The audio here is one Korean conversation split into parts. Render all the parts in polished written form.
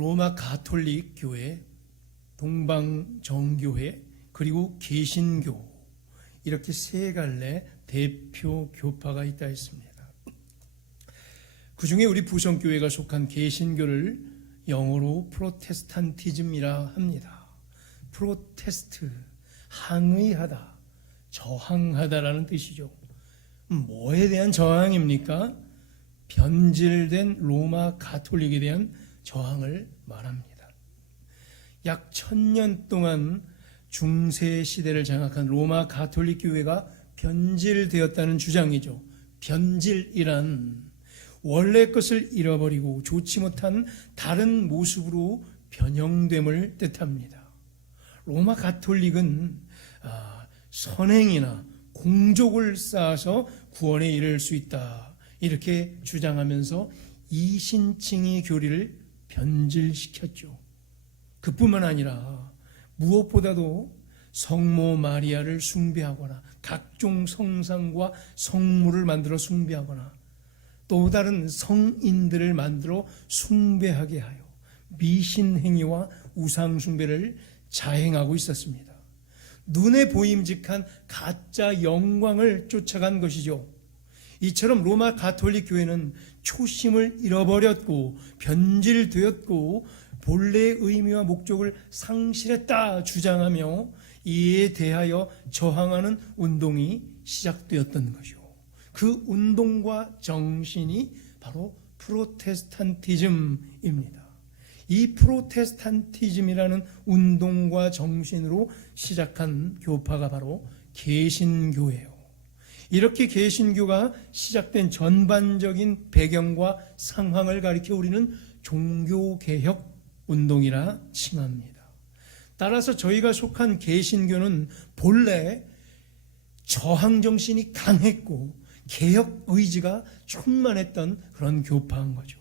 로마 가톨릭 교회, 동방정교회, 그리고 개신교, 이렇게 세 갈래 대표 교파가 있다 했습니다. 그 중에 우리 부성교회가 속한 개신교를 영어로 프로테스탄티즘이라 합니다. 프로테스트, 항의하다, 저항하다라는 뜻이죠. 뭐에 대한 저항입니까? 변질된 로마 가톨릭에 대한 저항을 말합니다. 약 1000년 동안 중세 시대를 장악한 로마 가톨릭 교회가 변질되었다는 주장이죠. 변질이란 원래 것을 잃어버리고 좋지 못한 다른 모습으로 변형됨을 뜻합니다. 로마 가톨릭은 선행이나 공적을 쌓아서 구원에 이를 수 있다, 이렇게 주장하면서 이신칭의 교리를 변질시켰죠. 그뿐만 아니라 무엇보다도 성모 마리아를 숭배하거나 각종 성상과 성물을 만들어 숭배하거나 또 다른 성인들을 만들어 숭배하게 하여 미신행위와 우상숭배를 자행하고 있었습니다. 눈에 보임직한 가짜 영광을 쫓아간 것이죠. 이처럼 로마 가톨릭 교회는 초심을 잃어버렸고 변질되었고 본래의 의미와 목적을 상실했다 주장하며 이에 대하여 저항하는 운동이 시작되었던 것이요. 그 운동과 정신이 바로 프로테스탄티즘입니다. 이 프로테스탄티즘이라는 운동과 정신으로 시작한 교파가 바로 개신교예요. 이렇게 개신교가 시작된 전반적인 배경과 상황을 가리켜 우리는 종교개혁 운동이라 칭합니다. 따라서 저희가 속한 개신교는 본래 저항 정신이 강했고 개혁 의지가 충만했던 그런 교파인 거죠.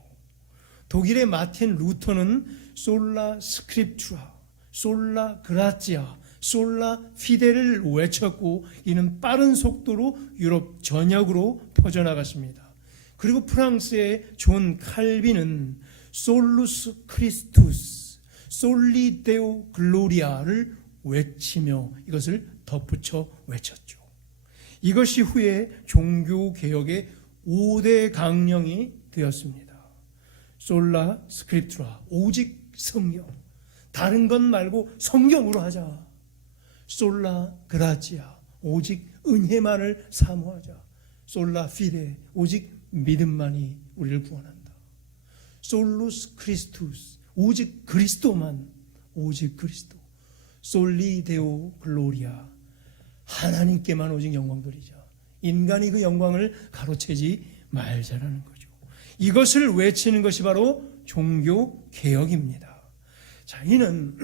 독일의 마틴 루터는 솔라 스크립투라, 솔라 그라티아, 솔라 피데를 외쳤고 이는 빠른 속도로 유럽 전역으로 퍼져나갔습니다. 그리고 프랑스의 존 칼빈은 솔루스 크리스투스, 솔리 데오 글로리아를 외치며 이것을 덧붙여 외쳤죠. 이것이 후에 종교개혁의 5대 강령이 되었습니다. 솔라 스크립투라, 오직 성경, 다른 것 말고 성경으로 하자. 솔라 그라치아, 오직 은혜만을 사모하자. 솔라 피데, 오직 믿음만이 우리를 구원한다. 솔루스 크리스투스, 오직 그리스도만, 오직 그리스도. 솔리 데오 글로리아, 하나님께만 오직 영광 돌리자. 인간이 그 영광을 가로채지 말자라는 거죠. 이것을 외치는 것이 바로 종교개혁입니다. 자, 이는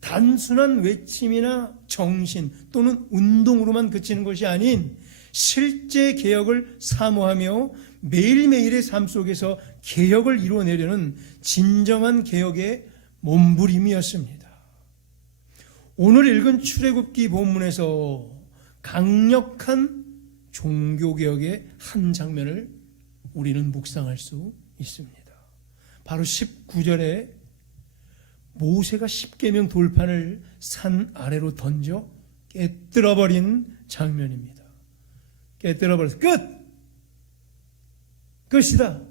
단순한 외침이나 정신 또는 운동으로만 그치는 것이 아닌 실제 개혁을 사모하며 매일매일의 삶 속에서 개혁을 이루어내려는 진정한 개혁의 몸부림이었습니다. 오늘 읽은 출애굽기 본문에서 강력한 종교개혁의 한 장면을 우리는 묵상할 수 있습니다. 바로 19절에 모세가 십계명 돌판을 산 아래로 던져 깨뜨려버린 장면입니다. 깨뜨려버려서 끝이다.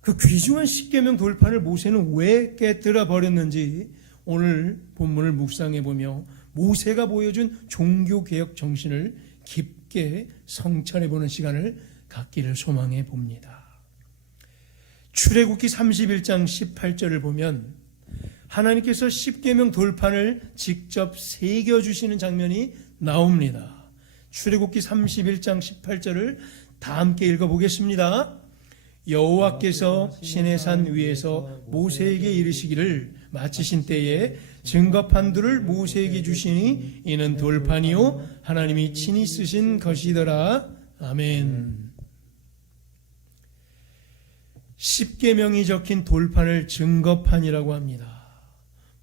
그 귀중한 십계명 돌판을 모세는 왜 깨뜨려버렸는지 오늘 본문을 묵상해보며 모세가 보여준 종교개혁 정신을 깊게 성찰해보는 시간을 갖기를 소망해 봅니다. 출애굽기 31장 18절을 보면 하나님께서 십계명 돌판을 직접 새겨주시는 장면이 나옵니다. 출애굽기 31장 18절을 다 함께 읽어보겠습니다. 여호와께서 시내산 위에서 모세에게 이르시기를 마치신 때에 증거판들을 모세에게 주시니 이는 돌판이요 하나님이 친히 쓰신 것이더라. 아멘. 십계명이 적힌 돌판을 증거판이라고 합니다.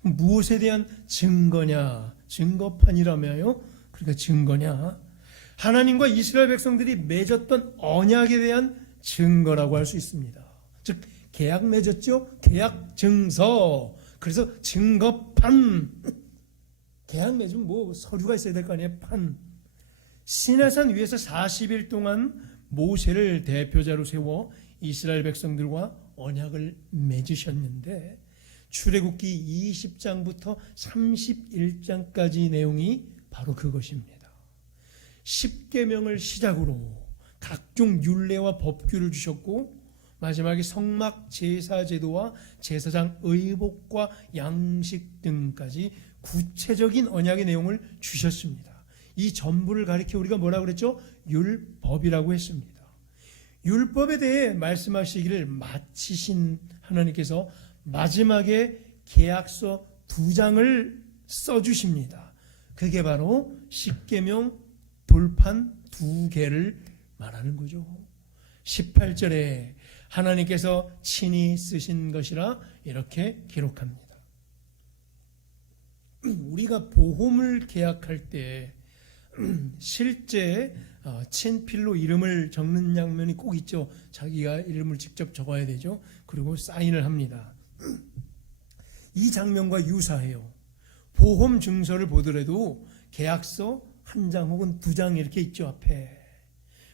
무엇에 대한 증거냐? 증거판이라며요? 그러니까 증거냐? 하나님과 이스라엘 백성들이 맺었던 언약에 대한 증거라고 할 수 있습니다. 즉 계약 맺었죠. 계약 증서. 그래서 증거판. 계약 맺으면 뭐 서류가 있어야 될 거 아니에요. 판. 시내산 위에서 40일 동안 모세를 대표자로 세워 이스라엘 백성들과 언약을 맺으셨는데 출애굽기 20장부터 31장까지 내용이 바로 그것입니다. 10계명을 시작으로 각종 율례와 법규를 주셨고 마지막에 성막 제사 제도와 제사장 의복과 양식 등까지 구체적인 언약의 내용을 주셨습니다. 이 전부를 가리켜 우리가 뭐라고 그랬죠? 율법이라고 했습니다. 율법에 대해 말씀하시기를 마치신 하나님께서 마지막에 계약서 2장을 써주십니다. 그게 바로 십계명 돌판 2개를 말하는 거죠. 18절에 하나님께서 친히 쓰신 것이라 이렇게 기록합니다. 우리가 보험을 계약할 때 실제 친필로 이름을 적는 장면이 꼭 있죠. 자기가 이름을 직접 적어야 되죠. 그리고 사인을 합니다. 이 장면과 유사해요. 보험 증서를 보더라도 계약서 1장 혹은 2장 이렇게 있죠, 앞에.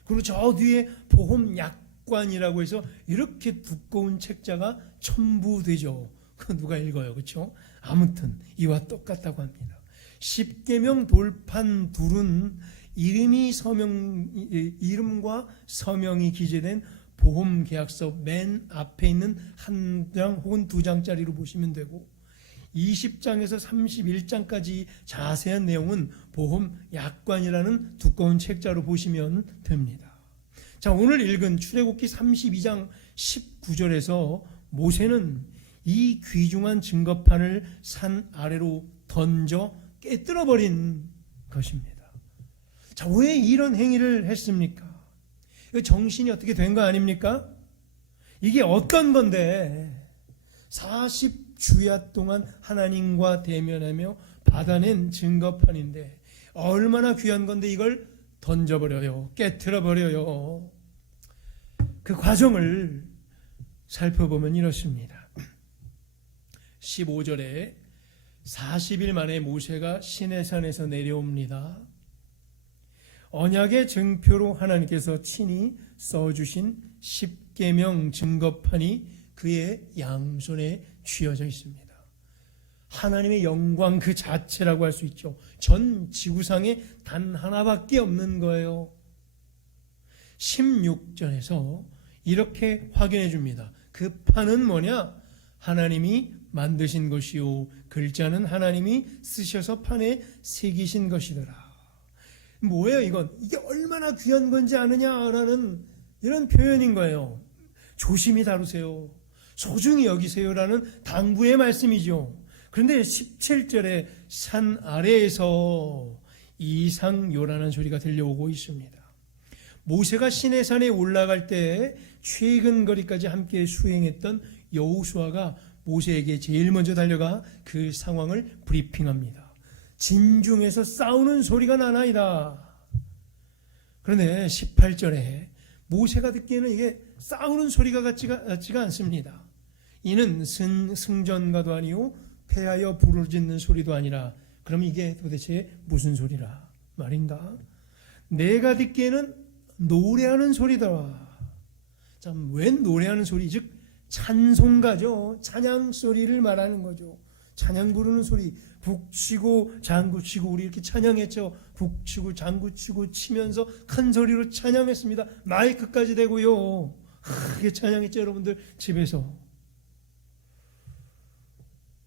그리고 저 뒤에 보험 약관이라고 해서 이렇게 두꺼운 책자가 첨부되죠. 그 누가 읽어요, 그렇죠? 아무튼 이와 똑같다고 합니다. 십계명 돌판 둘은 이름과 서명이 기재된 보험 계약서 맨 앞에 있는 1장 혹은 2장짜리로 보시면 되고 20장에서 31장까지 자세한 내용은 보험 약관이라는 두꺼운 책자로 보시면 됩니다. 자, 오늘 읽은 출애굽기 32장 19절에서 모세는 이 귀중한 증거판을 산 아래로 던져 깨뜨려 버린 것입니다. 자, 왜 이런 행위를 했습니까? 정신이 어떻게 된 거 아닙니까? 이게 어떤 건데 40주야 동안 하나님과 대면하며 받아낸 증거판인데 얼마나 귀한 건데 이걸 던져버려요. 깨트려버려요. 그 과정을 살펴보면 이렇습니다. 15절에 40일 만에 모세가 시내산에서 내려옵니다. 언약의 증표로 하나님께서 친히 써주신 십계명 증거판이 그의 양손에 쥐어져 있습니다. 하나님의 영광 그 자체라고 할 수 있죠. 전 지구상에 단 하나밖에 없는 거예요. 16절에서 이렇게 확인해 줍니다. 그 판은 뭐냐? 하나님이 만드신 것이요 글자는 하나님이 쓰셔서 판에 새기신 것이더라. 뭐예요 이건? 이게 얼마나 귀한 건지 아느냐라는 이런 표현인 거예요. 조심히 다루세요. 소중히 여기세요라는 당부의 말씀이죠. 그런데 17절에 산 아래에서 이상요란한 소리가 들려오고 있습니다. 모세가 시내산에 올라갈 때 최근 거리까지 함께 수행했던 여호수아가 모세에게 제일 먼저 달려가 그 상황을 브리핑합니다. 진중에서 싸우는 소리가 나나이다. 그런데 18절에 모세가 듣기에는 이게 싸우는 소리가 같지가 않습니다. 이는 승전가도 아니요 패하여 부르짖는 소리도 아니라 그럼 이게 도대체 무슨 소리라 말인가? 내가 듣기에는 노래하는 소리더라. 참, 웬 노래하는 소리? 즉 찬송가죠. 찬양 소리를 말하는 거죠. 찬양 부르는 소리. 북치고 장구치고 우리 이렇게 찬양했죠. 북치고 장구치고 치면서 큰 소리로 찬양했습니다. 마이크까지 대고요. 크게 찬양했죠, 여러분들 집에서.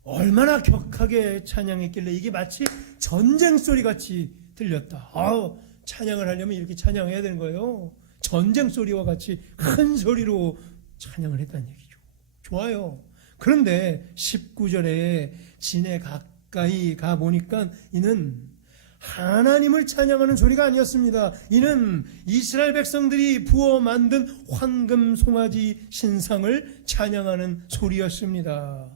얼마나 격하게 찬양했길래 이게 마치 전쟁 소리 같이 들렸다. 찬양을 하려면 이렇게 찬양해야 되는 거예요. 전쟁 소리와 같이 큰 소리로 찬양을 했다는 얘기죠. 좋아요. 그런데 19절에 진에 가까이 가보니까 이는 하나님을 찬양하는 소리가 아니었습니다. 이는 이스라엘 백성들이 부어 만든 황금 송아지 신상을 찬양하는 소리였습니다.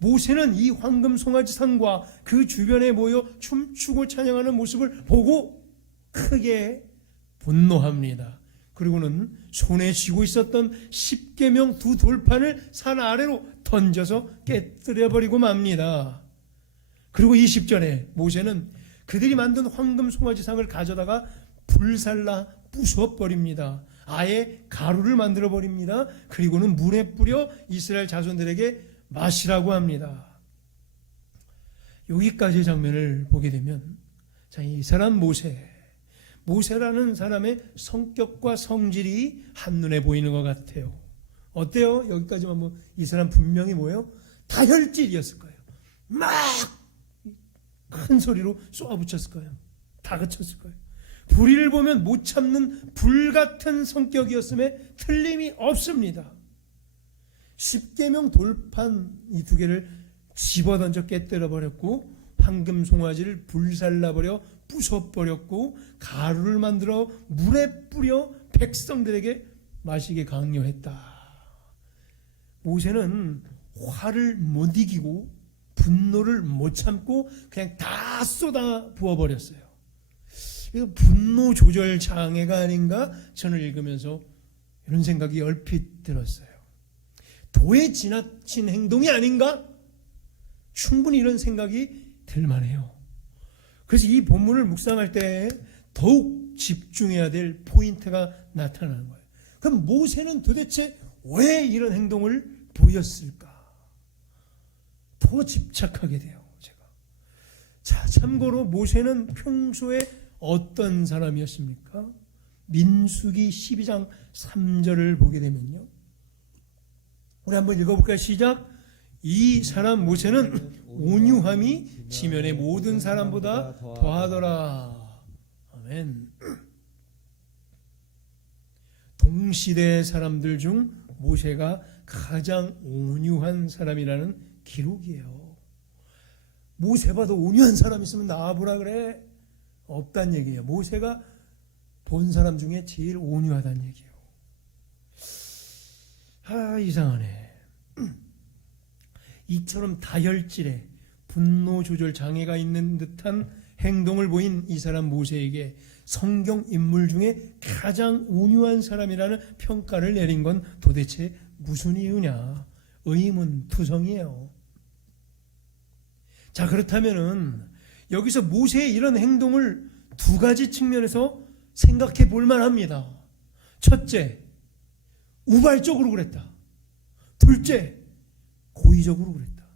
모세는 이 황금 송아지 산과 그 주변에 모여 춤추고 찬양하는 모습을 보고 크게 분노합니다. 그리고는 손에 쥐고 있었던 십계명 두 돌판을 산 아래로 던져서 깨뜨려버리고 맙니다. 그리고 20절에 모세는 그들이 만든 황금 송아지상을 가져다가 불살라 부숴버립니다. 아예 가루를 만들어버립니다. 그리고는 물에 뿌려 이스라엘 자손들에게 마시라고 합니다. 여기까지의 장면을 보게 되면 자, 이 사람 모세라는 사람의 성격과 성질이 한눈에 보이는 것 같아요. 어때요? 여기까지만 보면 이 사람 분명히 뭐예요? 다혈질이었을 거예요. 막 큰 소리로 쏘아붙였을 거예요. 다그쳤을 거예요. 불의를 보면 못 참는 불같은 성격이었음에 틀림이 없습니다. 십계명 돌판 이 두 개를 집어던져 깨뜨려버렸고 황금 송아지를 불살라버려 부숴버렸고 가루를 만들어 물에 뿌려 백성들에게 마시게 강요했다. 모세는 화를 못 이기고 분노를 못 참고 그냥 다 쏟아 부어버렸어요. 분노 조절 장애가 아닌가 저는 읽으면서 이런 생각이 얼핏 들었어요. 도에 지나친 행동이 아닌가? 충분히 이런 생각이 들만해요. 그래서 이 본문을 묵상할 때 더욱 집중해야 될 포인트가 나타나는 거예요. 그럼 모세는 도대체 왜 이런 행동을 보였을까? 더 집착하게 돼요, 제가. 자, 참고로 모세는 평소에 어떤 사람이었습니까? 민수기 12장 3절을 보게 되면요. 우리 한번 읽어볼까요? 시작. 이 사람 모세는 온유함이 지면의 모든 사람보다 더하더라. 아멘. 동시대 사람들 중 모세가 가장 온유한 사람이라는 기록이에요. 모세봐도 온유한 사람 있으면 나와보라 그래. 없단 얘기예요. 모세가 본 사람 중에 제일 온유하다는 얘기예요. 이상하네. 이처럼 다혈질에 분노 조절 장애가 있는 듯한 행동을 보인 이 사람 모세에게 성경 인물 중에 가장 온유한 사람이라는 평가를 내린 건 도대체 무슨 이유냐? 의문투성이에요. 자, 그렇다면은 여기서 모세의 이런 행동을 두 가지 측면에서 생각해 볼 만합니다. 첫째, 우발적으로 그랬다. 둘째, 고의적으로 그랬다.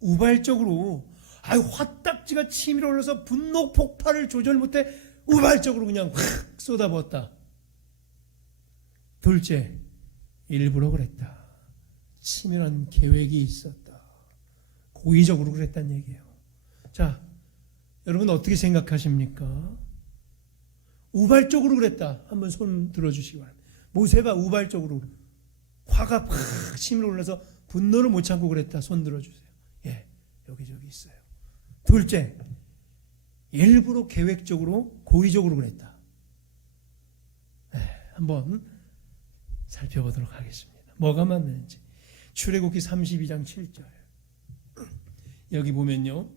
우발적으로 화딱지가 치밀어 올라서 분노 폭발을 조절 못해 우발적으로 그냥 확 쏟아부었다. 둘째, 일부러 그랬다. 치밀한 계획이 있었다. 고의적으로 그랬다는 얘기예요. 자, 여러분 어떻게 생각하십니까? 우발적으로 그랬다. 한번 손 들어주시기 바랍니다. 모세가 우발적으로 화가 팍 치밀어 올라서 분노를 못 참고 그랬다. 손 들어주세요. 예, 여기저기 있어요. 둘째, 일부러 계획적으로 고의적으로 그랬다. 한번 살펴보도록 하겠습니다. 뭐가 맞는지. 출애굽기 32장 7절. 여기 보면요.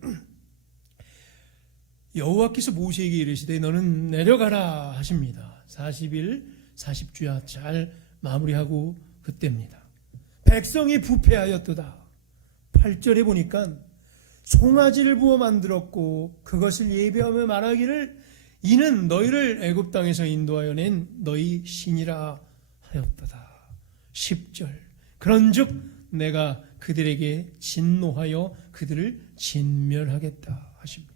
여호와께서 모세에게 이르시되 너는 내려가라 하십니다. 40일 40주야 잘 마무리하고 그때입니다. 백성이 부패하였도다. 8절에 보니까 송아지를 부어 만들었고 그것을 예배하며 말하기를 이는 너희를 애굽 땅에서 인도하여 낸 너희 신이라 하였도다. 10절 그런즉 내가 그들에게 진노하여 그들을 진멸하겠다 하십니다.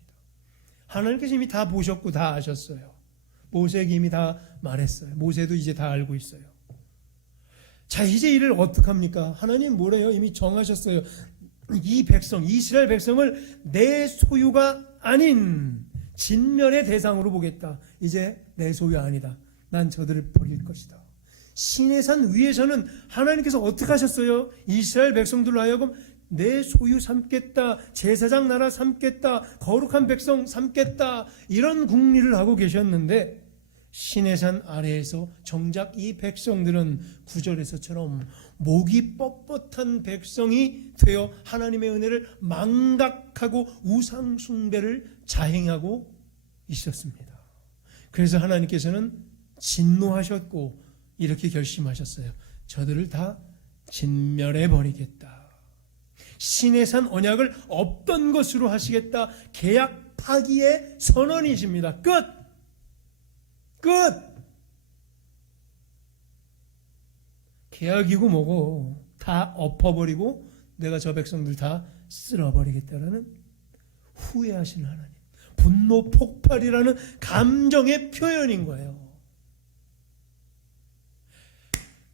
하나님께서 이미 다 보셨고 다 아셨어요. 모세에게 이미 다 말했어요. 모세도 이제 다 알고 있어요. 자, 이제 이를 어떡합니까? 하나님 뭐래요? 이미 정하셨어요. 이 백성, 이스라엘 백성을 내 소유가 아닌 진멸의 대상으로 보겠다. 이제 내 소유 아니다. 난 저들을 버릴 것이다. 시내산 위에서는 하나님께서 어떻게 하셨어요? 이스라엘 백성들로 하여금 내 소유 삼겠다, 제사장 나라 삼겠다, 거룩한 백성 삼겠다, 이런 궁리를 하고 계셨는데 시내산 아래에서 정작 이 백성들은 9절에서처럼 목이 뻣뻣한 백성이 되어 하나님의 은혜를 망각하고 우상 숭배를 자행하고 있었습니다. 그래서 하나님께서는 진노하셨고 이렇게 결심하셨어요. 저들을 다 진멸해 버리겠다. 신의 산 언약을 없던 것으로 하시겠다. 계약 파기의 선언이십니다. 끝! 계약이고 뭐고 다 엎어버리고 내가 저 백성들 다 쓸어버리겠다라는 후회하시는 하나님. 분노 폭발이라는 감정의 표현인 거예요.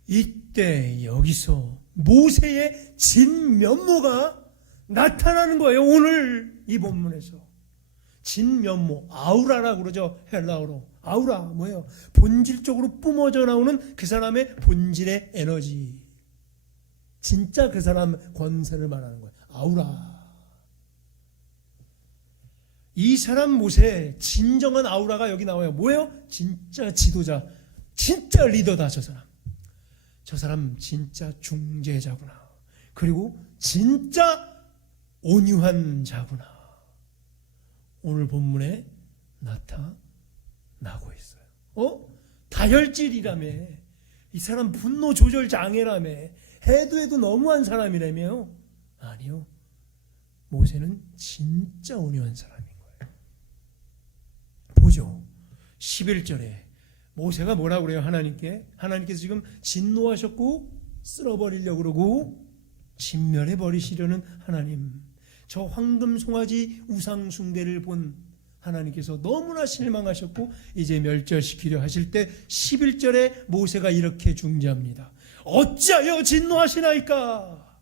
이때 여기서 모세의 진면모가 나타나는 거예요. 오늘 이 본문에서. 진면모, 아우라라고 그러죠. 헬라어로. 아우라 뭐예요? 본질적으로 뿜어져 나오는 그 사람의 본질의 에너지. 진짜 그 사람 권세를 말하는 거예요. 아우라. 이 사람 모세 진정한 아우라가 여기 나와요. 뭐예요? 진짜 지도자, 진짜 리더다. 저 사람 진짜 중재자구나. 그리고 진짜 온유한 자구나. 오늘 본문에 나타나고 있어요. 다혈질이라며. 이 사람 분노 조절 장애라며. 해도 너무한 사람이라며. 아니요. 모세는 진짜 온유한 사람인 거예요. 보죠. 11절에 모세가 뭐라고 그래요? 하나님께서 지금 진노하셨고 쓸어버리려고 그러고 진멸해 버리시려는 하나님. 저 황금 송아지 우상 숭배를 본 하나님께서 너무나 실망하셨고 이제 멸절시키려 하실 때 11절에 모세가 이렇게 중재합니다. 어찌하여 진노하시나이까?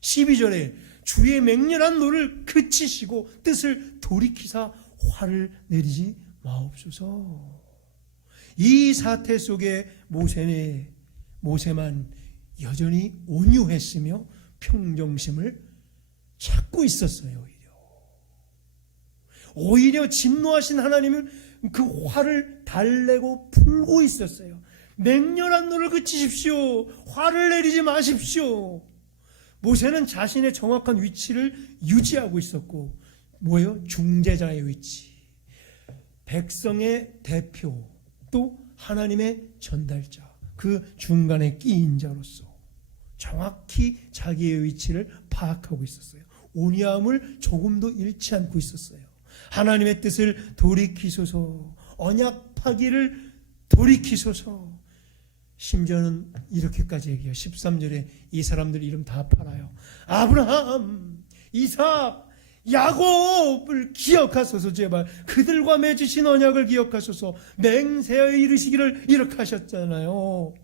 12절에 주의 맹렬한 노를 그치시고 뜻을 돌이키사 화를 내리지 마옵소서. 이 사태 속에 모세만 여전히 온유했으며 평정심을 찾고 있었어요. 오히려 진노하신 하나님은 그 화를 달래고 풀고 있었어요. 맹렬한 노를 그치십시오. 화를 내리지 마십시오. 모세는 자신의 정확한 위치를 유지하고 있었고, 뭐예요? 중재자의 위치. 백성의 대표, 또 하나님의 전달자, 그 중간에 끼인 자로서 정확히 자기의 위치를 파악하고 있었어요. 온유함을 조금도 잃지 않고 있었어요. 하나님의 뜻을 돌이키소서, 언약 파기를 돌이키소서. 심지어는 이렇게까지 얘기해요. 13절에 이 사람들 이름 다 팔아요. 아브라함, 이삭, 야곱을 기억하소서. 제발 그들과 맺으신 언약을 기억하소서. 맹세하여 이르시기를 이렇게 하셨잖아요.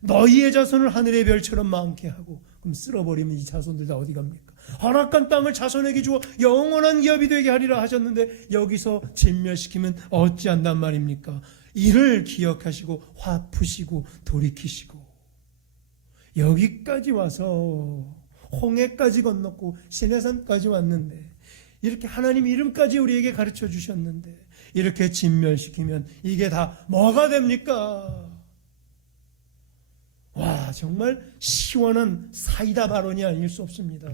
너희의 자손을 하늘의 별처럼 많게 하고. 그럼 쓸어버리면 이 자손들 다 어디 갑니까? 허락한 땅을 자손에게 주어 영원한 기업이 되게 하리라 하셨는데 여기서 진멸시키면 어찌한단 말입니까? 이를 기억하시고 화 푸시고 돌이키시고 여기까지 와서 홍해까지 건넜고 시내산까지 왔는데 이렇게 하나님 이름까지 우리에게 가르쳐 주셨는데 이렇게 진멸시키면 이게 다 뭐가 됩니까? 와, 정말 시원한 사이다 발언이 아닐 수 없습니다.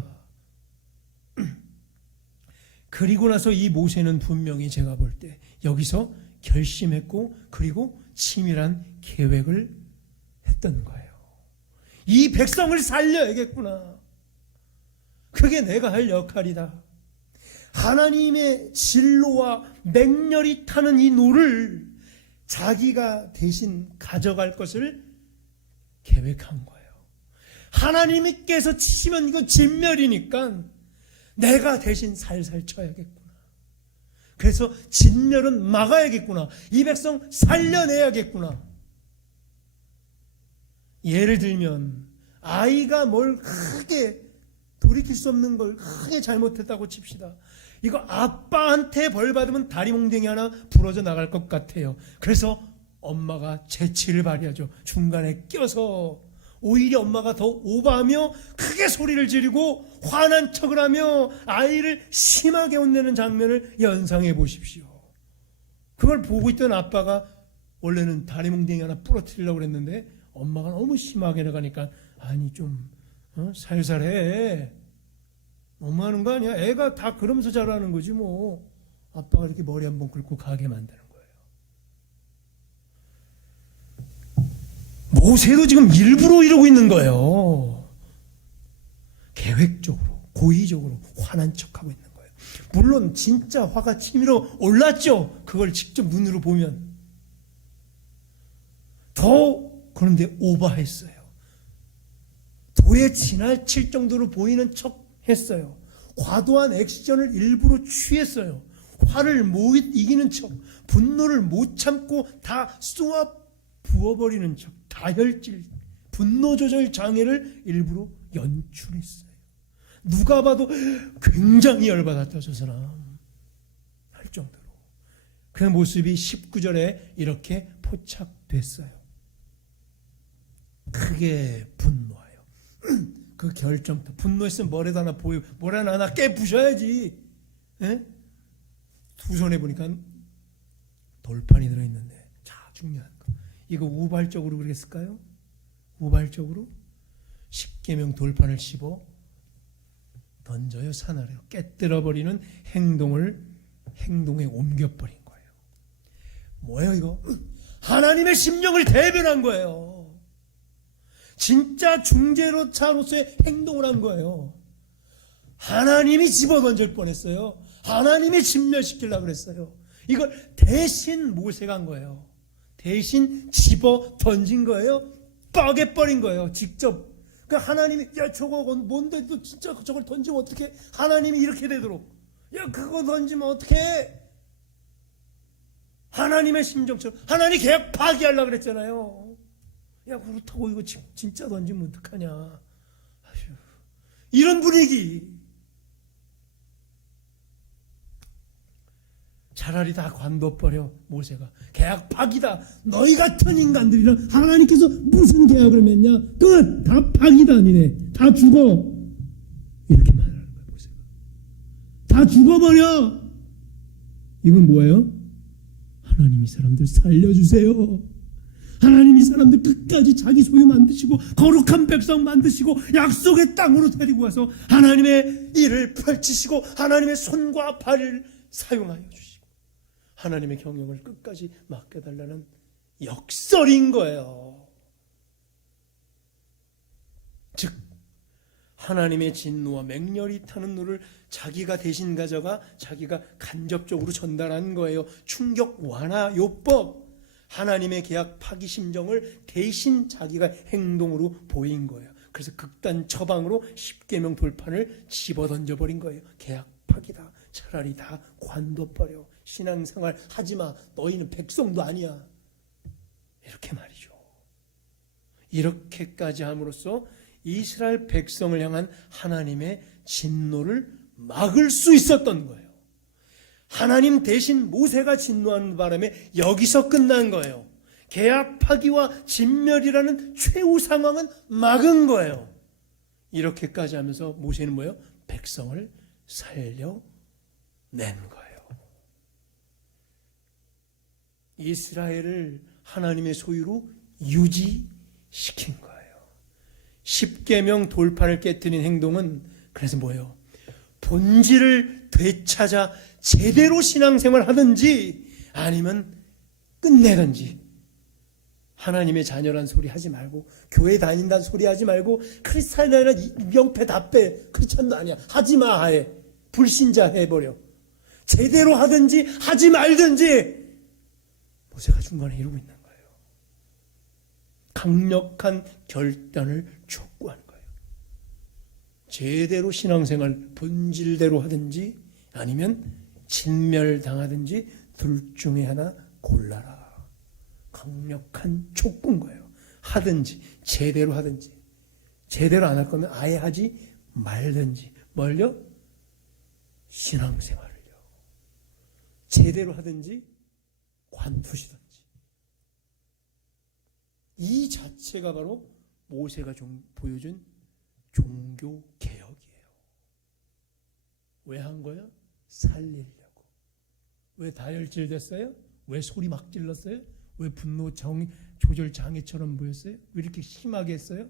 그리고 나서 이 모세는 분명히 제가 볼 때 여기서 결심했고 그리고 치밀한 계획을 했던 거예요. 이 백성을 살려야겠구나. 그게 내가 할 역할이다. 하나님의 진로와 맹렬히 타는 이 노를 자기가 대신 가져갈 것을 계획한 거예요. 하나님께서 치시면 이거 진멸이니까 내가 대신 살살 쳐야겠구나. 그래서 진멸은 막아야겠구나. 이 백성 살려내야겠구나. 예를 들면 아이가 뭘 크게 돌이킬 수 없는 걸 크게 잘못했다고 칩시다. 이거 아빠한테 벌 받으면 다리 몽댕이 하나 부러져 나갈 것 같아요. 그래서 엄마가 재치를 발휘하죠. 중간에 껴서 오히려 엄마가 더 오버하며 크게 소리를 지르고 화난 척을 하며 아이를 심하게 혼내는 장면을 연상해 보십시오. 그걸 보고 있던 아빠가 원래는 다리 몽댕이 하나 부러뜨리려고 그랬는데 엄마가 너무 심하게 나가니까 아니 좀 살살해. 너무하는 거 아니야? 애가 다 그러면서 자라는 거지 뭐. 아빠가 이렇게 머리 한번 긁고 가게 만드는 거예요. 모세도 지금 일부러 이러고 있는 거예요. 계획적으로, 고의적으로 화난 척하고 있는 거예요. 물론 진짜 화가 치밀어 올랐죠. 그걸 직접 눈으로 보면. 더 그런데 오버했어요. 도에 지나칠 정도로 보이는 척 했어요. 과도한 액션을 일부러 취했어요. 화를 못 이기는 척, 분노를 못 참고 다 쏘아 부어버리는 척, 다혈질, 분노 조절 장애를 일부러 연출했어요. 누가 봐도 굉장히 열받았다 저 사람 할 정도로. 그 모습이 19절에 이렇게 포착됐어요. 크게 분노하여. 그 결정도 분노했으면 뭐라도 하나 뭐라도 하나 깨부셔야지. 에? 두 손에 보니까 돌판이 들어있는데, 자, 중요한 거. 이거 우발적으로 그랬을까요? 우발적으로 십계명 돌판을 씹어 던져요. 산 아래로 깨뜨려버리는 행동에 옮겨버린 거예요. 뭐예요 이거? 하나님의 심령을 대변한 거예요. 진짜 중재로차로서의 행동을 한 거예요. 하나님이 집어던질 뻔했어요. 하나님이 진멸시키려고 그랬어요. 이걸 대신 모세가 한 거예요. 대신 집어던진 거예요. 뻐개버린 거예요. 직접. 그러니까 하나님이 야 저거 뭔데 너 진짜 저걸 던지면 어떡해? 하나님이 이렇게 되도록. 야 그거 던지면 어떡해? 하나님의 심정처럼. 하나님 계약 파기하려고 그랬잖아요. 야 그렇다고 이거 진짜 던지면 어떡하냐. 아휴, 이런 분위기. 차라리 다 관둬버려. 모세가 계약 파기다. 너희 같은 인간들이랑 하나님께서 무슨 계약을 맺냐. 끝. 다 파기다. 니네 다 죽어. 이렇게 말하는 거야. 모세가 다 죽어버려. 이건 뭐예요? 하나님 이 사람들 살려주세요. 하나님 이 사람들 끝까지 자기 소유 만드시고 거룩한 백성 만드시고 약속의 땅으로 데리고 와서 하나님의 일을 펼치시고 하나님의 손과 발을 사용하여 주시고 하나님의 경영을 끝까지 맡겨달라는 역설인 거예요. 즉 하나님의 진노와 맹렬히 타는 노를 자기가 대신 가져가 자기가 간접적으로 전달한 거예요. 충격 완화 요법. 하나님의 계약 파기 심정을 대신 자기가 행동으로 보인 거예요. 그래서 극단 처방으로 십계명 돌판을 집어던져버린 거예요. 계약 파기다. 차라리 다 관둬버려. 신앙생활 하지마. 너희는 백성도 아니야. 이렇게 말이죠. 이렇게까지 함으로써 이스라엘 백성을 향한 하나님의 진노를 막을 수 있었던 거예요. 하나님 대신 모세가 진노하는 바람에 여기서 끝난 거예요. 계약 파기와 진멸이라는 최후 상황은 막은 거예요. 이렇게까지 하면서 모세는 뭐예요? 백성을 살려낸 거예요. 이스라엘을 하나님의 소유로 유지시킨 거예요. 십계명 돌판을 깨뜨린 행동은 그래서 뭐예요? 본질을 되찾아 제대로 신앙생활 하든지 아니면 끝내든지. 하나님의 자녀란 소리 하지 말고 교회 다닌다는 소리 하지 말고 크리스찬이라는 명패 다 빼. 크리스찬도 아니야. 하지 마 해. 불신자 해버려. 제대로 하든지 하지 말든지. 모세가 중간에 이러고 있는 거예요. 강력한 결단을 촉구하는 거예요. 제대로 신앙생활 본질대로 하든지 아니면 진멸당하든지 둘 중에 하나 골라라. 강력한 촉구인 거예요. 하든지 제대로 하든지. 제대로 안 할 거면 아예 하지 말든지. 뭘요? 신앙생활을요. 제대로 하든지 관두시든지. 이 자체가 바로 모세가 보여준 종교 개혁이에요. 왜 한 거예요? 살리려고. 왜 다혈질 됐어요? 왜 소리 막 질렀어요? 왜 분노 조절 장애처럼 보였어요? 왜 이렇게 심하게 했어요?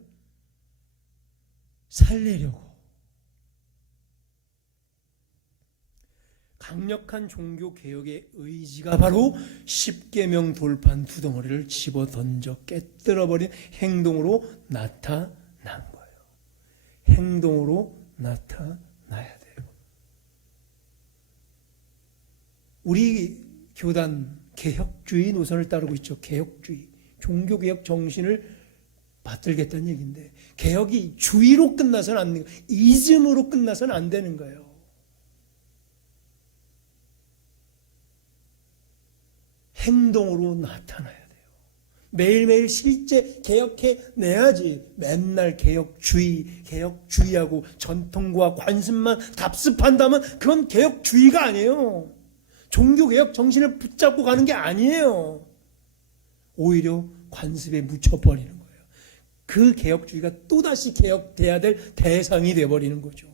살리려고. 강력한 종교 개혁의 의지가 바로 십계명 돌판 두 덩어리를 집어 던져 깨뜨려버린 행동으로 나타난 거예요. 행동으로 나타나야 돼요. 우리 교단 개혁주의 노선을 따르고 있죠. 개혁주의, 종교개혁 정신을 받들겠다는 얘기인데, 개혁이 주의로 끝나서는 안 되는 거예요. 이즘으로 끝나서는 안 되는 거예요. 행동으로 나타나야 돼요. 매일매일 실제 개혁해내야지. 맨날 개혁주의하고 전통과 관습만 답습한다면 그건 개혁주의가 아니에요. 종교개혁 정신을 붙잡고 가는 게 아니에요. 오히려 관습에 묻혀버리는 거예요. 그 개혁주의가 또다시 개혁돼야 될 대상이 돼버리는 거죠.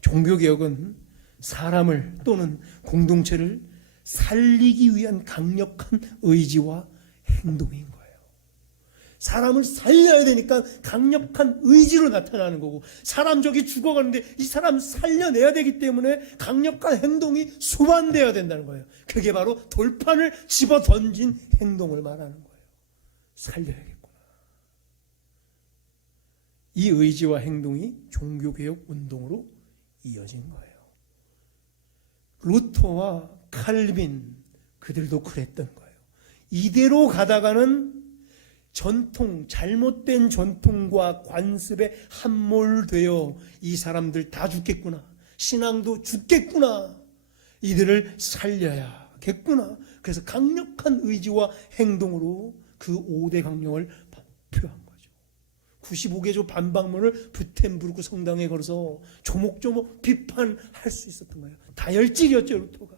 종교개혁은 사람을 또는 공동체를 살리기 위한 강력한 의지와 행동인 거예요. 사람을 살려야 되니까 강력한 의지로 나타나는 거고, 사람 저기 죽어가는데 이 사람 살려내야 되기 때문에 강력한 행동이 수반돼야 된다는 거예요. 그게 바로 돌판을 집어 던진 행동을 말하는 거예요. 살려야겠구나. 이 의지와 행동이 종교개혁 운동으로 이어진 거예요. 루터와 칼빈, 그들도 그랬던 거예요. 이대로 가다가는 전통, 잘못된 전통과 관습에 함몰되어 이 사람들 다 죽겠구나, 신앙도 죽겠구나, 이들을 살려야겠구나. 그래서 강력한 의지와 행동으로 그 5대 강령을 발표한 거죠. 95개조 반박문을 부텐부르크 성당에 걸어서 조목조목 비판할 수 있었던 거예요. 다혈질이었죠, 루터가.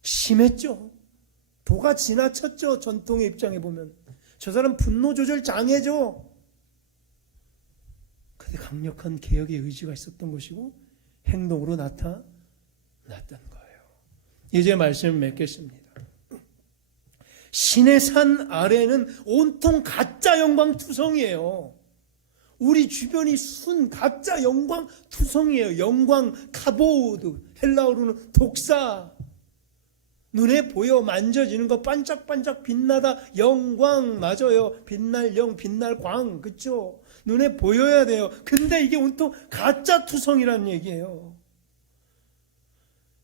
심했죠. 도가 지나쳤죠. 전통의 입장에 보면 저 사람 분노 조절 장애죠. 그런데 강력한 개혁의 의지가 있었던 것이고 행동으로 나타났던 거예요. 이제 말씀을 맺겠습니다. 신의 산 아래는 온통 가짜 영광 투성이에요. 우리 주변이 순 가짜 영광 투성이에요. 영광 카보드, 헬라어로는 독사. 눈에 보여 만져지는 거 반짝반짝 빛나다 영광 맞아요. 빛날 영, 빛날 광, 그렇죠? 눈에 보여야 돼요. 근데 이게 온통 가짜 투성이라는 얘기예요.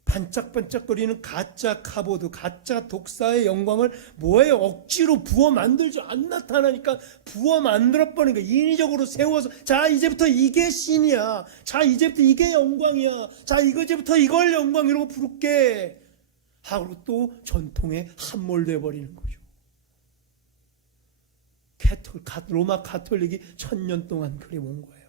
반짝반짝거리는 가짜 카보드, 가짜 독사의 영광을 뭐예요? 억지로 부어 만들죠. 안 나타나니까 부어 만들어버리니까 인위적으로 세워서, 자 이제부터 이게 신이야, 자 이제부터 이게 영광이야, 자 이제부터 이걸 영광이라고 부를게 하고 또 전통에 함몰돼 버리는 거죠. 로마 가톨릭이 1000년 동안 그래 온 거예요.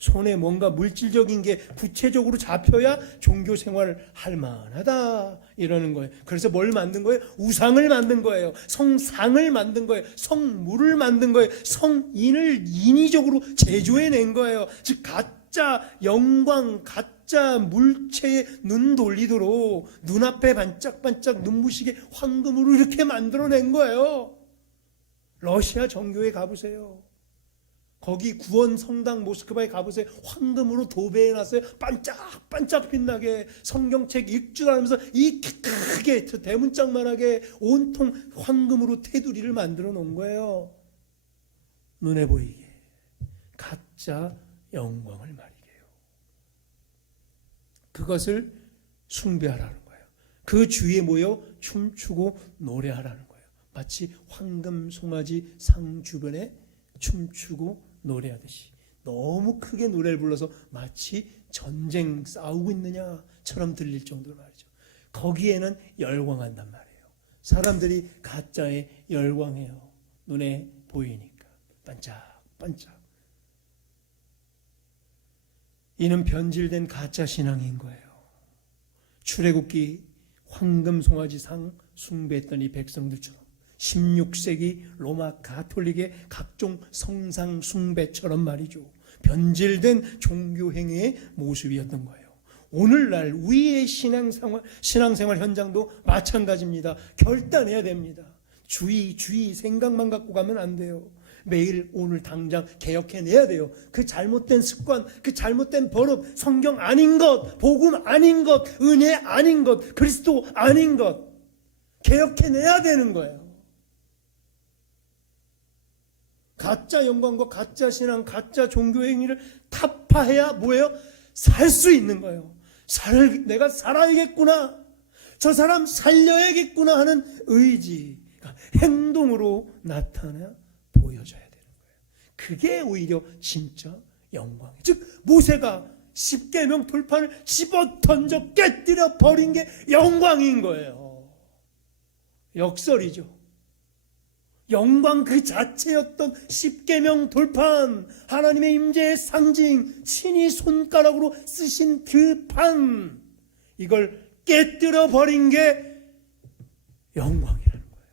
손에 뭔가 물질적인 게 구체적으로 잡혀야 종교 생활을 할 만하다 이러는 거예요. 그래서 뭘 만든 거예요? 우상을 만든 거예요. 성상을 만든 거예요. 성물을 만든 거예요. 성인을 인위적으로 제조해낸 거예요. 즉 가짜 영광, 가짜 물체에 눈 돌리도록 눈앞에 반짝반짝 눈부시게 황금으로 이렇게 만들어낸 거예요. 러시아 정교에 가보세요. 거기 구원 성당 모스크바에 가보세요. 황금으로 도배해놨어요. 반짝반짝 빛나게. 성경책 읽줄 알면서 이 크게 대문짝만하게 온통 황금으로 테두리를 만들어 놓은 거예요. 눈에 보이게 가짜 영광을 말이게요. 그것을 숭배하라는 거예요. 그 주위에 모여 춤추고 노래하라는 거예요. 마치 황금 송아지 상 주변에 춤추고 노래하듯이 너무 크게 노래를 불러서 마치 전쟁 싸우고 있느냐처럼 들릴 정도로 말이죠. 거기에는 열광한단 말이에요. 사람들이 가짜에 열광해요. 눈에 보이니까 반짝반짝. 이는 변질된 가짜 신앙인 거예요. 출애굽기 황금 송아지 상 숭배했던 이 백성들처럼 16세기 로마 가톨릭의 각종 성상 숭배처럼 말이죠. 변질된 종교 행위의 모습이었던 거예요. 오늘날 우리의 신앙생활 현장도 마찬가지입니다. 결단해야 됩니다. 주의 생각만 갖고 가면 안 돼요. 매일 오늘 당장 개혁해내야 돼요. 그 잘못된 습관, 그 잘못된 버릇, 성경 아닌 것, 복음 아닌 것, 은혜 아닌 것, 그리스도 아닌 것 개혁해내야 되는 거예요. 가짜 영광과 가짜 신앙, 가짜 종교 행위를 타파해야 뭐예요? 살 수 있는 거예요. 내가 살아야겠구나, 저 사람 살려야겠구나 하는 의지, 행동으로 나타나 보여져야 되는 거예요. 그게 오히려 진짜 영광이에요. 즉 모세가 10계명 돌판을 집어 던져 깨뜨려 버린 게 영광인 거예요. 역설이죠. 영광 그 자체였던 10계명 돌판, 하나님의 임재의 상징, 친히 손가락으로 쓰신 그 판, 이걸 깨뜨려 버린 게 영광이라는 거예요.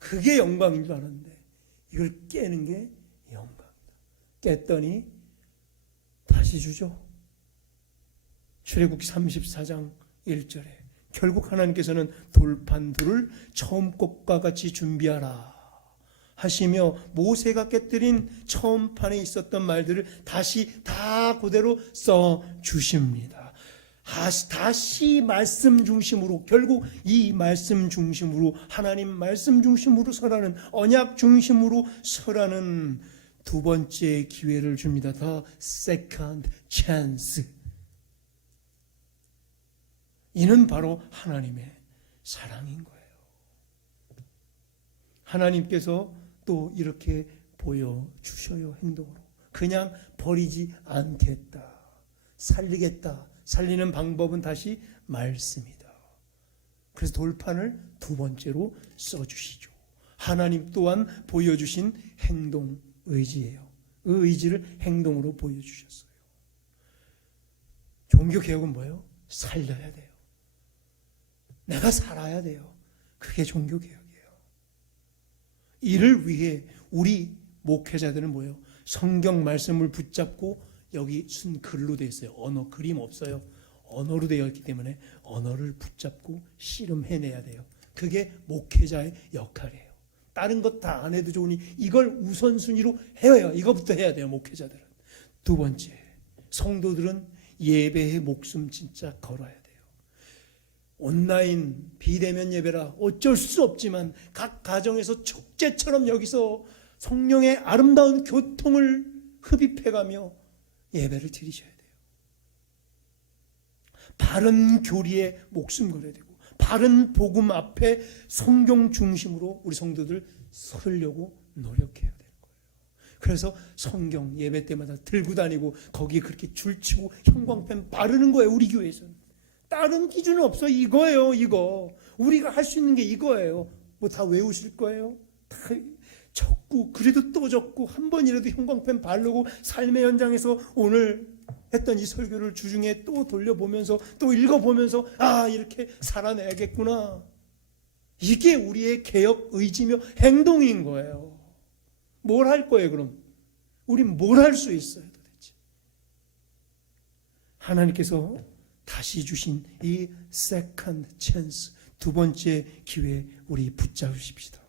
그게 영광인 줄 알았는데 이걸 깨는 게 영광이다. 깼더니 다시 주죠. 출애굽기 34장 1절에 결국 하나님께서는 돌판들을 처음 것과 같이 준비하라 하시며 모세가 깨뜨린 처음 판에 있었던 말들을 다시 다 그대로 써 주십니다. 다시 말씀 중심으로, 결국 이 말씀 중심으로, 하나님 말씀 중심으로 서라는, 언약 중심으로 서라는 두 번째 기회를 줍니다. The second chance. 이는 바로 하나님의 사랑인 거예요. 하나님께서 또 이렇게 보여주셔요. 행동으로. 그냥 버리지 않겠다, 살리겠다. 살리는 방법은 다시 말씀이다. 그래서 돌판을 두 번째로 써주시죠. 하나님 또한 보여주신 행동 의지예요. 그 의지를 행동으로 보여주셨어요. 종교개혁은 뭐예요? 살려야 돼요. 내가 살아야 돼요. 그게 종교개혁이에요. 이를 위해 우리 목회자들은 뭐예요? 성경 말씀을 붙잡고, 여기 순 글로 되어 있어요. 언어, 그림 없어요. 언어로 되어 있기 때문에 언어를 붙잡고 씨름해내야 돼요. 그게 목회자의 역할이에요. 다른 것 다 안 해도 좋으니 이걸 우선순위로 해요. 이거부터 해야 돼요. 목회자들은. 두 번째, 성도들은 예배의 목숨 진짜 걸어야 돼요. 온라인 비대면 예배라 어쩔 수 없지만 각 가정에서 축제처럼 여기서 성령의 아름다운 교통을 흡입해가며 예배를 드리셔야 돼요. 바른 교리에 목숨 걸어야 되고, 바른 복음 앞에 성경 중심으로 우리 성도들 서려고 노력해야 되는 거예요. 그래서 성경 예배 때마다 들고 다니고 거기에 그렇게 줄치고 형광펜 바르는 거예요. 우리 교회에서는 다른 기준은 없어. 이거예요. 이거 우리가 할 수 있는 게 이거예요. 뭐 다 외우실 거예요? 다 적고, 그래도 또 적고, 한 번이라도 형광펜 바르고 삶의 현장에서 오늘 했던 이 설교를 주중에 또 돌려보면서 또 읽어보면서, 아, 이렇게 살아내야겠구나. 이게 우리의 개혁 의지며 행동인 거예요. 뭘 할 거예요? 그럼 우린 뭘 할 수 있어요 도대체? 하나님께서 다시 주신 이 세컨드 찬스, 두 번째 기회 우리 붙잡으십시다.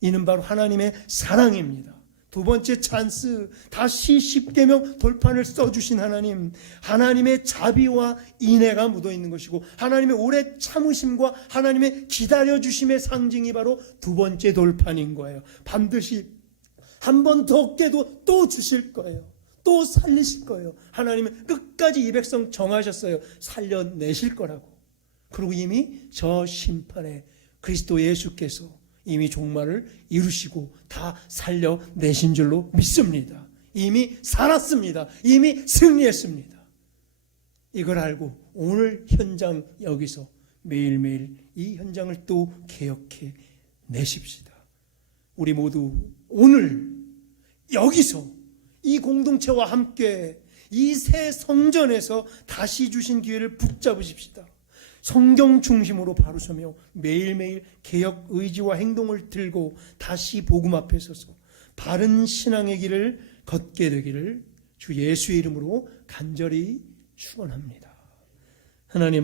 이는 바로 하나님의 사랑입니다. 두 번째 찬스, 다시 10계명 돌판을 써주신 하나님, 하나님의 자비와 인애가 묻어있는 것이고, 하나님의 오래 참으심과 하나님의 기다려주심의 상징이 바로 두 번째 돌판인 거예요. 반드시 한 번 더 깨도 또 주실 거예요. 또 살리실 거예요. 하나님은 끝까지 이 백성 정하셨어요. 살려내실 거라고. 그리고 이미 저 심판에 그리스도 예수께서 이미 종말을 이루시고 다 살려내신 줄로 믿습니다. 이미 살았습니다. 이미 승리했습니다. 이걸 알고 오늘 현장 여기서 매일매일 이 현장을 또 개혁해 내십시다. 우리 모두 오늘 여기서 이 공동체와 함께 이 새 성전에서 다시 주신 기회를 붙잡으십시다. 성경 중심으로 바로 서며 매일매일 개혁 의지와 행동을 들고 다시 복음 앞에 서서 바른 신앙의 길을 걷게 되기를 주 예수의 이름으로 간절히 축원합니다. 하나님